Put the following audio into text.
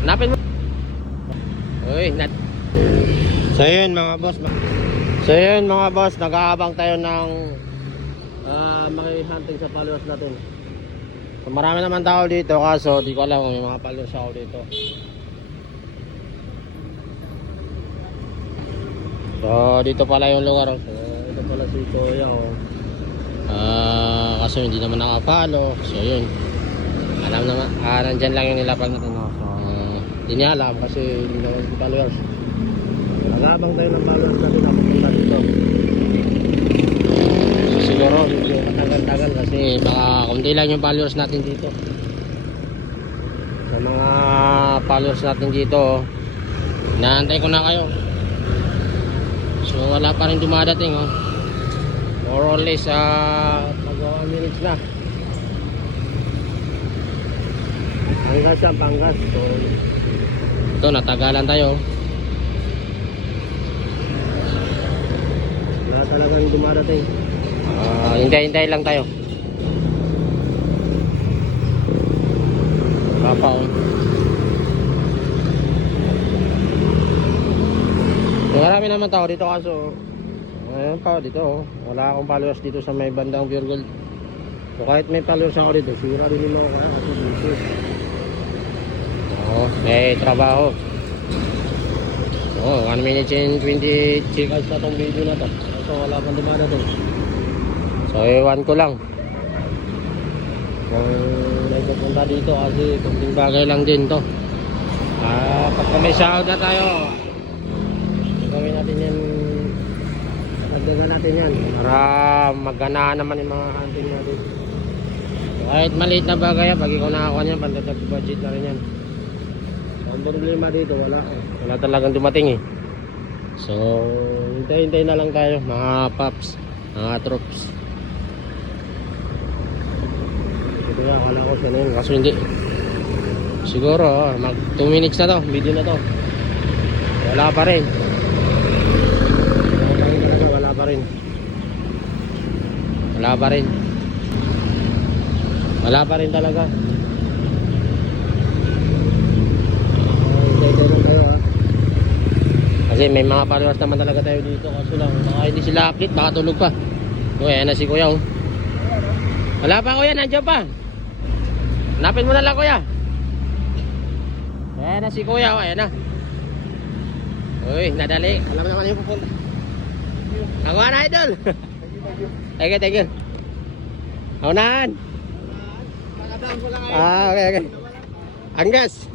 Hanapin mo. Uy, so yun mga boss. So yun mga boss, nag-aabang tayo ng makihunting sa followers natin. So marami naman tao dito, kaso di ko alam kung may mga followers ako dito. So dito pala yung lugar. So ito pala si Kuya kaso hindi naman nakapalo. So yun, alam naman, nandyan lang yung nilapag natin. So hindi niya alam kasi hindi naman si followers. Nag-aabang tayo ng followers natin na pupunta dito. So siguro hindi matagal-tagal kasi baka kunti lang yung followers natin dito. Sa mga followers natin dito, inaantay ko na kayo. So wala pa rin dumadating more or less pag 1 minutes na hanggang sa Pangas. So ito, natagalan tayo. Wala talagang dumadating. Hintay-hintay lang tayo. Papa marami naman tao dito kaso ayun pa dito wala akong followers dito sa may bandang Pure Gold. So kahit may followers ako dito, sira rin yung mga kaya kasi dito may trabaho. 1 minute and 20 seconds na tong video na to. So wala pang dumadating. So ewan ko lang kung may pupunta dito kasi kunting bagay lang din to. Pagka may sahod na tayo, gawin natin yan, magdaga natin yan para magganaan naman yung mga hunting natin. Kahit maliit na bagay, pag ikaw nakakuha niyan, pandadag budget na rin yan. So ang problema dito, wala talagang dumating So hintay-hintay na lang tayo mga paps, mga troops. Ito nga, wala ko siya na yun kaso hindi. Siguro mag 2 minutes na to, video na to, wala pa rin. Wala pa rin talaga. Kasi may mga followers naman talaga tayo dito, kaso lang baka hindi sila update, baka tulog pa. Ayan na si Kuya Wala pa Kuya, nandiyan pa. Hanapin mo na lang Kuya. Ayan na si Kuya, ayan na. Uy, nadali. Alam naman yung pupunta. Nakuha na idol. Thank you. Unahan. Okay. Anggas.